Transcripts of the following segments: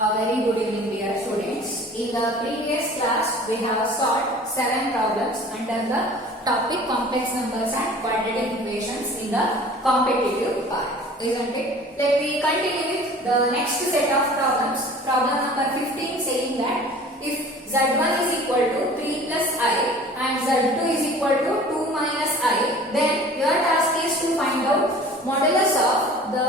A very good evening, dear students. In the previous class, we have solved 7 problems under the topic complex numbers and quadratic equations in the competitive part. Isn't it? Let me continue with the next set of problems. Problem number 15 saying that if z1 is equal to 3 plus I and z2 is equal to 2 minus I, then your task is to find out modulus of the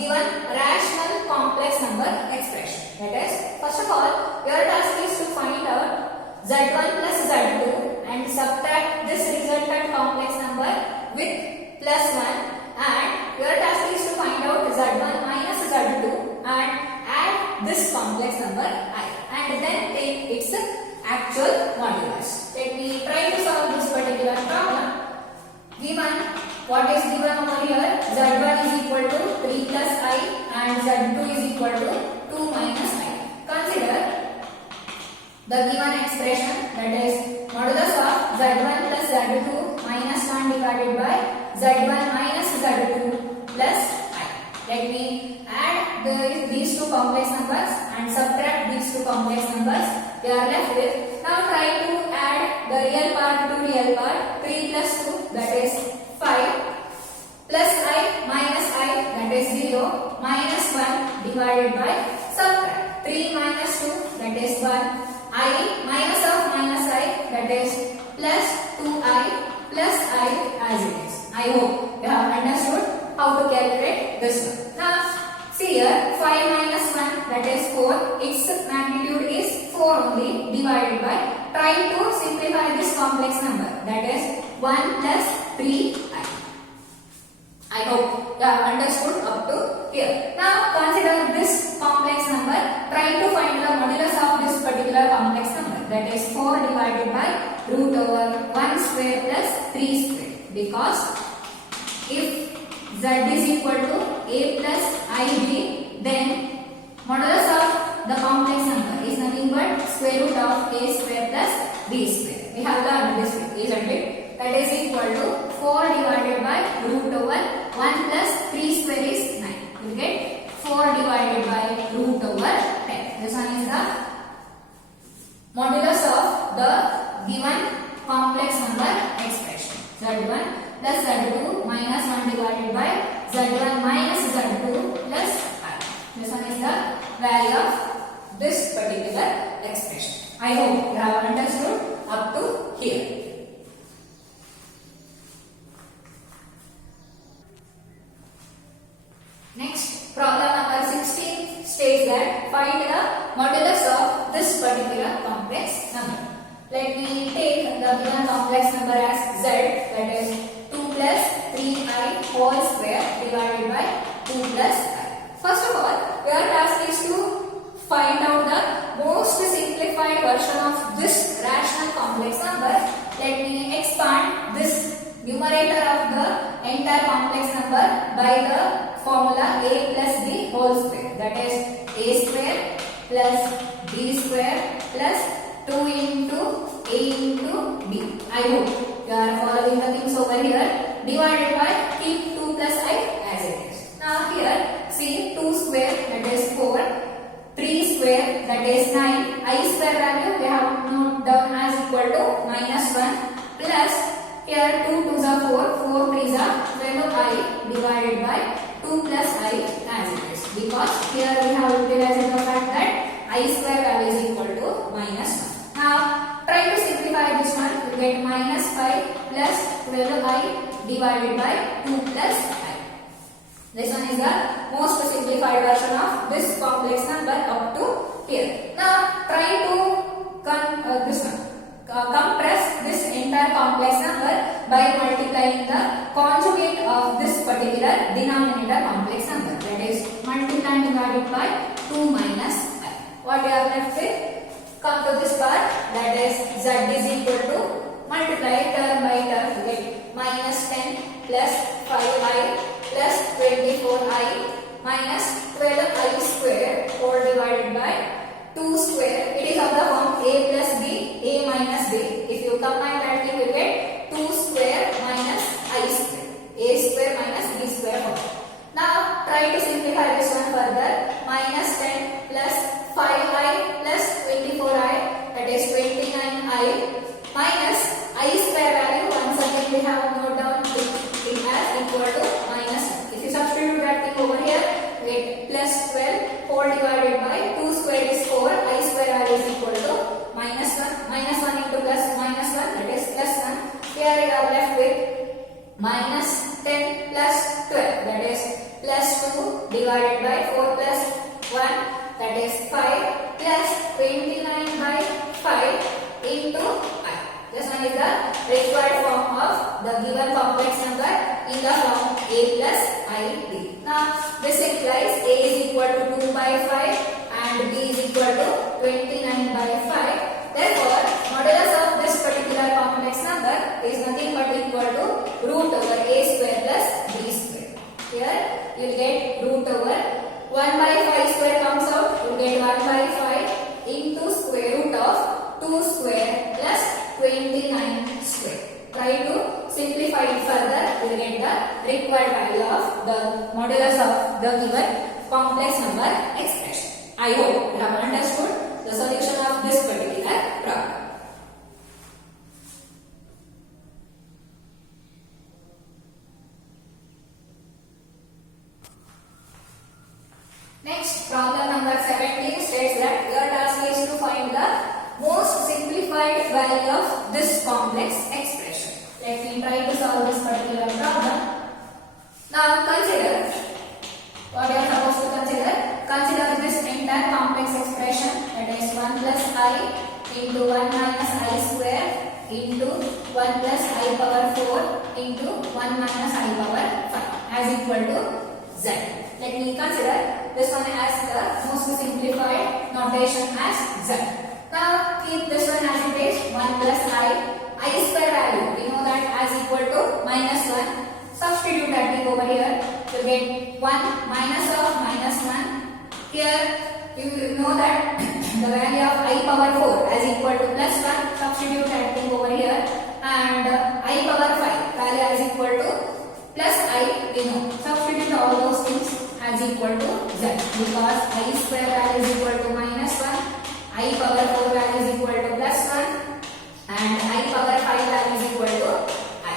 given rational complex number expression. That is, first of all, your task is to find out z1 plus z2 and subtract this resultant complex number with plus 1, and your task is to find out z1 minus z2 and add this complex number I, and then take its actual modulus. Let me try to solve this particular problem. Given, what is given over here? Z1 is equal to 3 plus I and Z2 is equal to 2 minus I. Consider the given expression, that is modulus of Z1 plus Z2 minus 1 divided by Z1 minus Z2 plus I. Let me add these two complex numbers and subtract these two complex numbers. We are left with, now try to add the real part to real part. 3 plus 2, that is 5, plus I minus I, that is 0, minus 1 divided by subtract 3 minus 2, that is 1, I minus of minus I, that is plus 2I plus I as it is. I hope you have understood how to calculate this one. Now see here, 5 minus 1, that is 4, its magnitude is 4 only, divided by, try to simplify this complex number, that is 1 plus 3I. I hope you have understood up to here. Now consider this complex number, try to find the modulus of this particular complex number, that is 4 divided by root over 1 square plus 3 square, because if z is equal to a plus ib, then modulus of the complex number is nothing but square root of a square plus b square. We have learned this, isn't it? That is equal to 4 divided by root over 1 plus 3 square is 9. You will get 4 divided by root over 10. This one is the modulus of the given complex number expression. Z1 plus Z2 minus 1 divided by Z1 minus Z2 plus I. This one is the value of this particular expression. I hope you have understood up to here. Next, problem number 16 states that find the modulus of this particular complex number. Let me take the given complex number as z, that is 2 plus 3I whole square divided by 2 plus I. First of all, your task is to find out the most simplified version of this rational complex number. Let me expand this numerator of the entire complex number by the formula a plus b whole square, that is a square plus b square plus 2 into a into b. I hope you are following the things over here. Divided by, keep 2 plus I as it is. Now here, see 2 square, that is 4, 3 square, that is 9, I square value we have noted down as equal to minus 1, plus here 2 2s are 4, 4 3s are 12I divided by 2 plus I as it is, because here we have utilized the fact that I square value is equal to minus 1. Now try to simplify this one, you get minus 5 plus 12I divided by 2 plus I. This one is the most simplified version of this complex number up to here. Now try to compress this entire complex number by multiplying the conjugate of this particular denominator complex number, that is multiply divided by 2 minus I. What you are left with? Come to this part, that is z is equal to, multiply term by term, you get minus 10 plus 5I plus 24I minus 12I square whole divided by 2 square. It is of the form a plus b, a minus b. If you combine that, you will get 2 square minus I square, a square minus b square whole. Now try to simplify this one further. Minus 10 plus 4 divided by 2 square is 4. I square r is equal to minus 1. Minus 1 into plus minus 1, that is plus 1. Here we are left with minus 10 plus 12, that is plus 2 divided by 4 plus 1, that is 5, plus 29 by 5 into I. This one is the required form of the given complex number in the form a plus ib. Now this implies a is equal to 2 by 5 and b is equal to 29 by 5. Therefore, modulus of this particular complex number is nothing but equal to root over a square plus b square. Here you will get root over 1 by 5 square comes out, you will get 1 by 5 into square root of 2 square plus 29 square. Try to simplify it further, you will get the required value of the modulus of the given complex number expression. I hope you have understood the solution of this particular problem. Next, problem number 17 states that your task is to find the most simplified value of this complex expression. Let me try to solve this particular problem. Now consider what you are supposed to consider. Consider this entire complex expression, that is 1 plus I into 1 minus I square into 1 plus I power 4 into 1 minus I power 5 as equal to z. Let me consider this one as the most simplified notation as z. Now keep this one as it is, 1 plus I square value we know that as equal to minus 1. Substitute that thing over here to get 1 minus of minus 1. Here you know that the value of I power 4 as equal to plus 1. Substitute that thing over here, and I power 5 value as equal to plus I we know. Substitute all those things as equal to z, because I square value is equal to minus 1, I power 4 value is equal to plus 1, and I power 5 value is equal to I.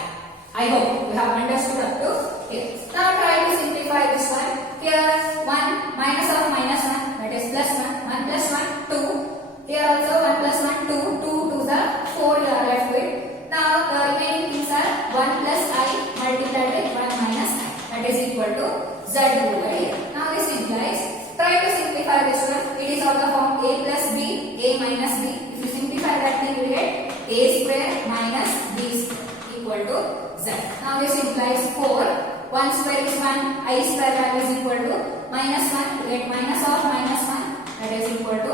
I hope you have understood up to here. Now try to simplify this one. Here 1 minus of minus 1, that is plus 1, 1 plus 1 2. Here also 1 plus 1 2, 2 to the 4 you are left with. Now the remaining things are 1 plus I multiplied with 1 minus I, that is equal to z over here. Now this implies, try to simplify this one. It is of the form a plus b, a minus b. If you simplify that thing, you will get a square minus b square equal to z. Now this implies 4. 1 square is 1, I square value is equal to minus 1. You get minus of minus 1, that is equal to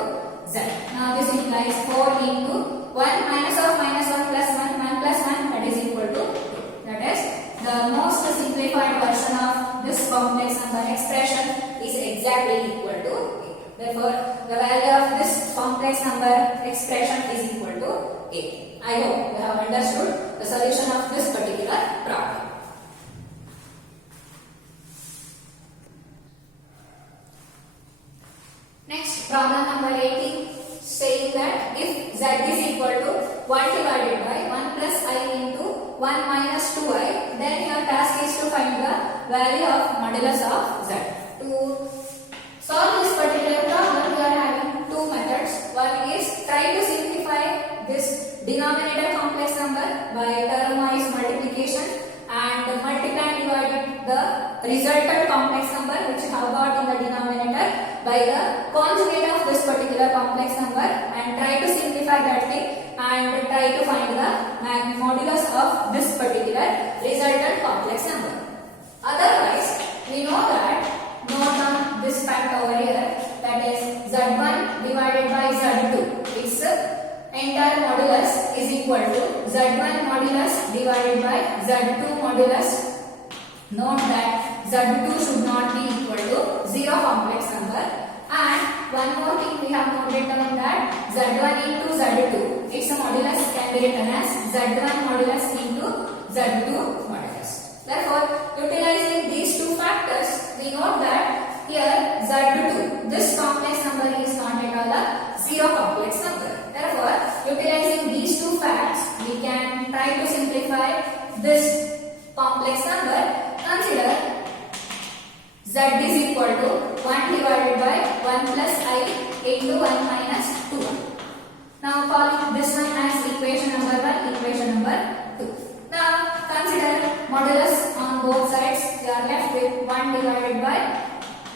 z. Now this implies 4 into 1 minus of minus 1 plus 1, 1 plus 1, that is equal to 2. That is the most simplified version of this complex number expression is exactly equal to 8. Therefore, the value of this complex number expression is equal to 8. I hope you have understood the solution of this particular problem. Next, problem number 18 saying that if z is equal to 1 divided by 1 plus I into 1 minus 2i, then your task is to find the value of modulus of z. To solve this particular problem, we are having two methods. One is try to simplify this denominator complex number by term-wise multiplication and multiply and divide the resultant complex number which you have got in the denominator by the conjugate of this particular complex number, and try to simplify that thing and try to find the modulus of this particular resultant complex number. Otherwise, we know that, note down this fact over here, that is z1 divided by z2. Its entire modulus is equal to z1 modulus divided by z2 modulus. Note that z2 should not be equal to 0 complex number. And one more thing we have noted down that z1 into z2, its modulus can be written as z1 modulus into z2 modulus. Therefore, utilizing these two factors, we note that here z2, this complex number is not at all a 0 complex number. Therefore, utilizing these two facts, we can try to simplify this complex number. Consider z z is equal to 1 divided by 1 plus I into 1 minus 2i. Now call this one as equation number 1, equation number 2. Now consider modulus on both sides. We are left with 1 divided by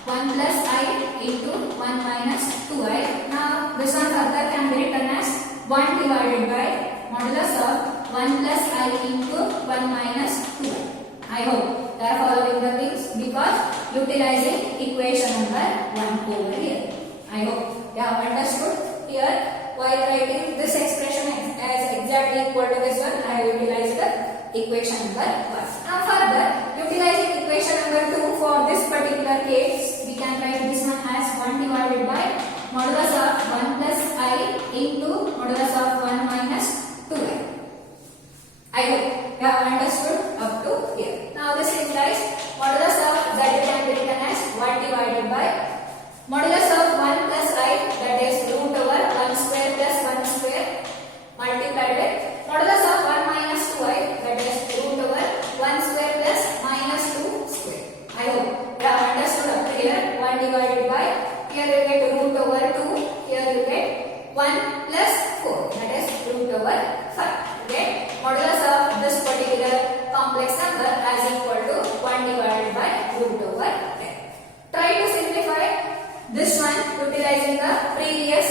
1 plus I into 1 minus 2i. Now this one further can be written as 1 divided by modulus of 1 plus I into 1 minus 2i. I hope they are following the things because utilizing equation number 1 over here. I hope you have understood. Here while writing this expression as exactly equal to this one, I have utilized the equation number 1. Now further, utilizing equation number 2 for this particular case, we can write this one as 1 divided by modulus of 1 plus I into modulus of 1 minus 2i. I hope you have understood up to here. Now this implies modulus of z can be written as 1 divided by modulus of 1 plus I, that is root over 1 square plus 1 square multiplied with modulus of 1 minus 2i, that is root over 1 square plus minus 2 square. I hope you have understood up to here. 1 divided by, here you get root over 2, here you get 1 plus 4, that is root over 5. You get modulus of this particular complex number as equal to 1 divided by root over 10. Try to simplify this one utilizing the previous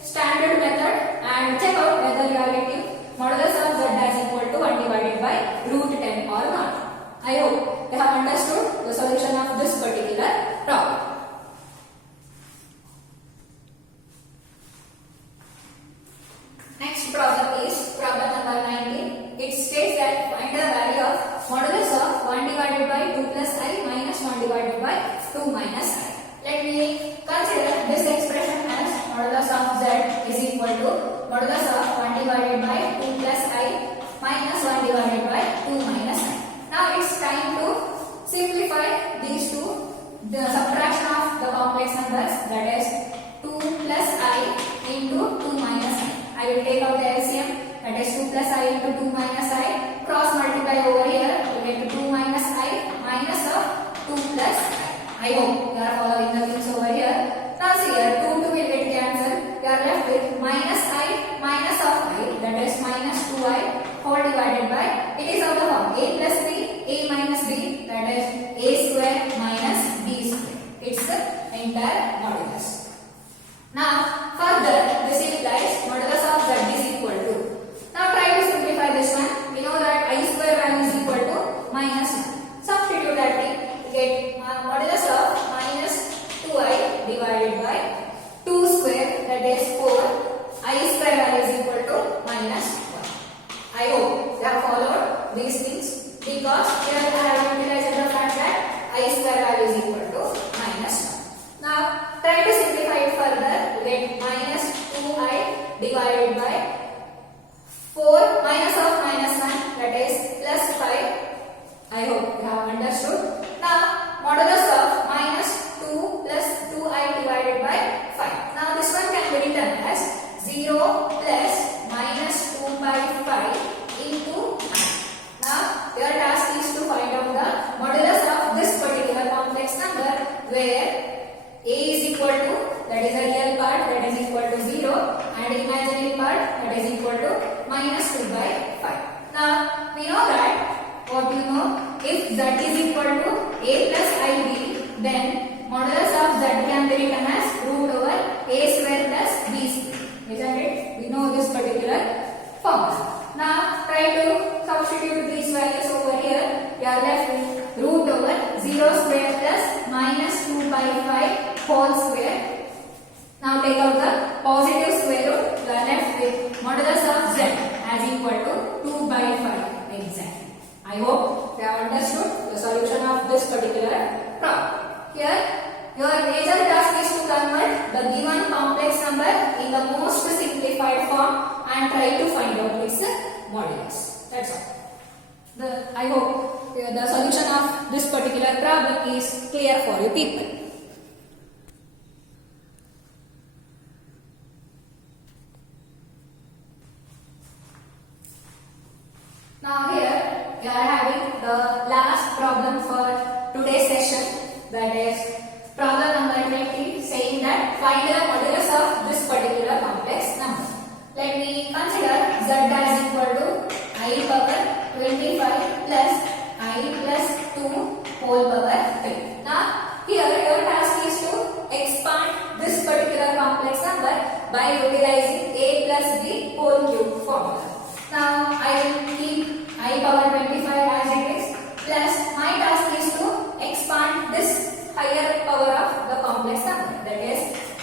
standard method and check out whether you are getting modulus of z as equal to 1 divided by root 10 or not. I hope you have understood the solution of this particular problem. Next problem is problem number 19. It states that find the value of modulus of 1 divided by 2 plus I minus 1 divided by 2 minus I. Let me consider this expression as modulus of z is equal to modulus of 1 divided by 2 plus I minus 1 divided by 2 minus I. Now it's time to simplify these two. The subtraction of the complex numbers, that is 2 plus I into 2 minus I. I will take out the LCM, that is 2 plus I into 2 minus I. Cross multiply over here to get 2 minus I minus of 2 plus I. I hope you are following the things over here. Now see here, 2 will get cancelled. You are left with minus I minus of I, that is minus 2I whole divided by, it is of the form a plus b, a minus b, that is a square minus b square. It's the entire modulus. Now further, this implies modulus of z is equal to. Now try to simplify this one. We know that I square value is equal to minus 1. Substitute that thing. Get modulus of minus 2i divided by 2 square, that is 4. I square value is equal to minus 1. I hope you have followed these things because here I have utilized the fact that I square value is equal to minus 1. Now try to simplify it further. You get minus 2i divided by 4 minus of minus 1, that is plus 5. I hope you have understood. Now modulus of minus 2 plus 2i divided by 5. Now this one can be written as 0 plus minus 2 by 5 into I. Now your task is to find out the modulus of this particular complex number where a is equal to, that is a real part, that is equal to 0, and imaginary part, that is equal to minus 2 by 5. Now we know that, what you know, if z is equal to a plus ib, then modulus of z can be written as root over a square plus b square. Isn't it? We know this particular formula. Now try to substitute these values over here. You are left with root over 0 square plus minus 2 by 5 whole square. Now take out the positive square root. You are left with modulus of z as equal to 2 by 5 exactly. I hope you have understood the solution of this particular problem. Here, your major task is to convert the given complex number in the most simplified form and try to find out its modulus. That's all. I hope the solution of this particular problem is clear for you people. Now here we are having the last problem for today's session. that is problem number 20, saying that find the modulus of this particular complex number. Let me consider z as equal to I power 25 plus I plus 2 whole power 3. Now here your task is to expand this particular complex number by utilizing a plus b whole cube formula. Now I will keep I power 25 as it is, plus my task is to expand this higher power of the complex number, that is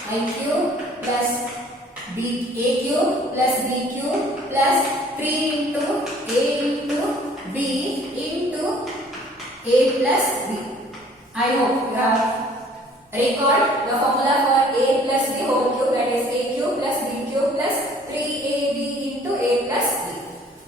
I cube plus a cube plus b cube plus 3 into a into b into a plus b. I hope you have recalled the formula for a plus b whole cube, that is a cube plus b cube plus 3ab into a plus b.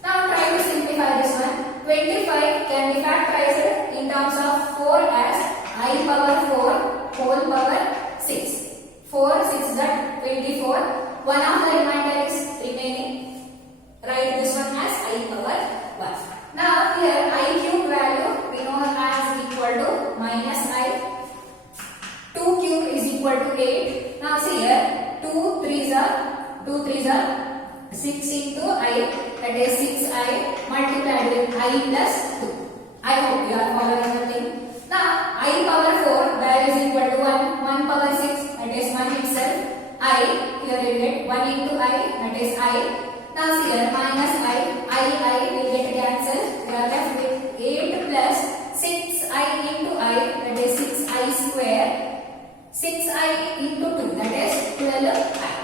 Now try to simplify this one. 25 can be factorized in terms of 4 as I power 4 whole power 6. 4 6 that 24. One of the remainder is remaining. Write this one as I power 1. Now here I cube value we know as equal to minus I. 2 cube is equal to 8. Now see here 2 3s are 6 into I, that is 6I multiplied with I plus 2. I hope you are following the thing. Now I power 4 value is equal to 1. 1 power 6, that is 1 itself. I here we get 1 into I, that is I. Now see here minus I will get cancelled. We are left with 8 plus 6I into I, that is 6I square. 6I into 2, that is 12I.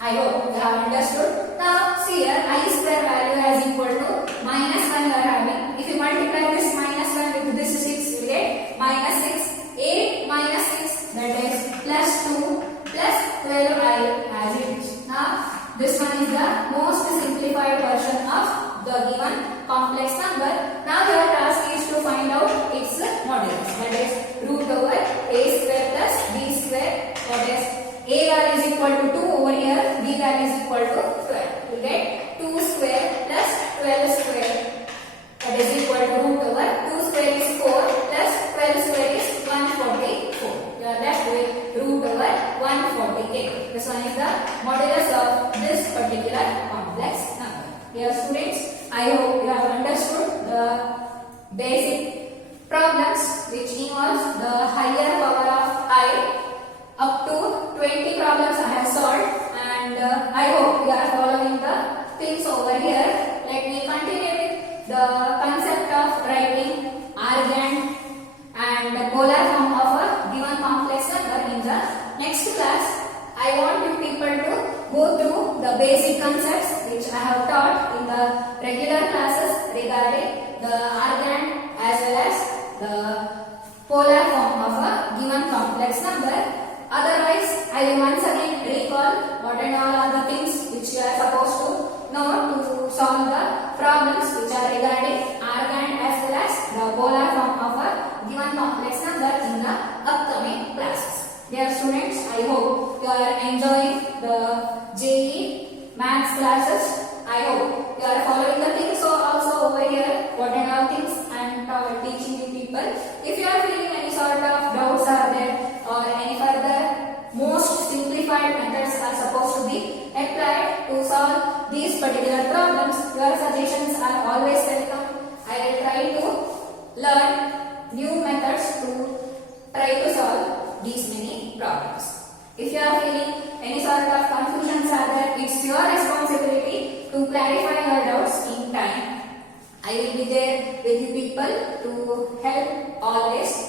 I hope you have understood. Now see here I square value as equal to minus 1 you are having. If you multiply this minus 1 with this 6 you get minus 6. 8 minus 6, that is plus 2 plus 12I as it is. Now this one is the most simplified version of the given complex number. Now your task is to find out its modulus, that is root over a square plus b square, that is a value is equal to 2 over here, b value is equal to 12. You get 2 square plus 12 square, that is equal to root over 2 square is 4 plus 12 square is 144. You are left with root over 148. This one is the modulus of this particular complex number. Dear students, I hope you have understood the basic problems which involves the higher power of I. Up to 20 problems I have solved, and I hope you are following the things over here. Let me continue with the concept of writing argand and the polar form of a given complex number in the next class. I want you people to go through the basic concepts which I have taught in the regular classes regarding the argand as well as the polar form of a given complex number. Otherwise, I will once again recall what and all are the things which you are supposed to know to solve the problems which are regarding argand as well as the polar form of a given complex number in the upcoming classes. Dear students, I hope you are enjoying the JEE maths classes. I hope you are following the things also over here, what and all things I am teaching you people. If you are feeling any sort of doubts are there, or any further most simplified methods are supposed to be applied to solve these particular problems, your suggestions are always welcome. I will try to learn new methods to try to solve these many problems. If you are feeling any sort of confusions are there, it's your responsibility to clarify your doubts in time. I will be there with you people to help always.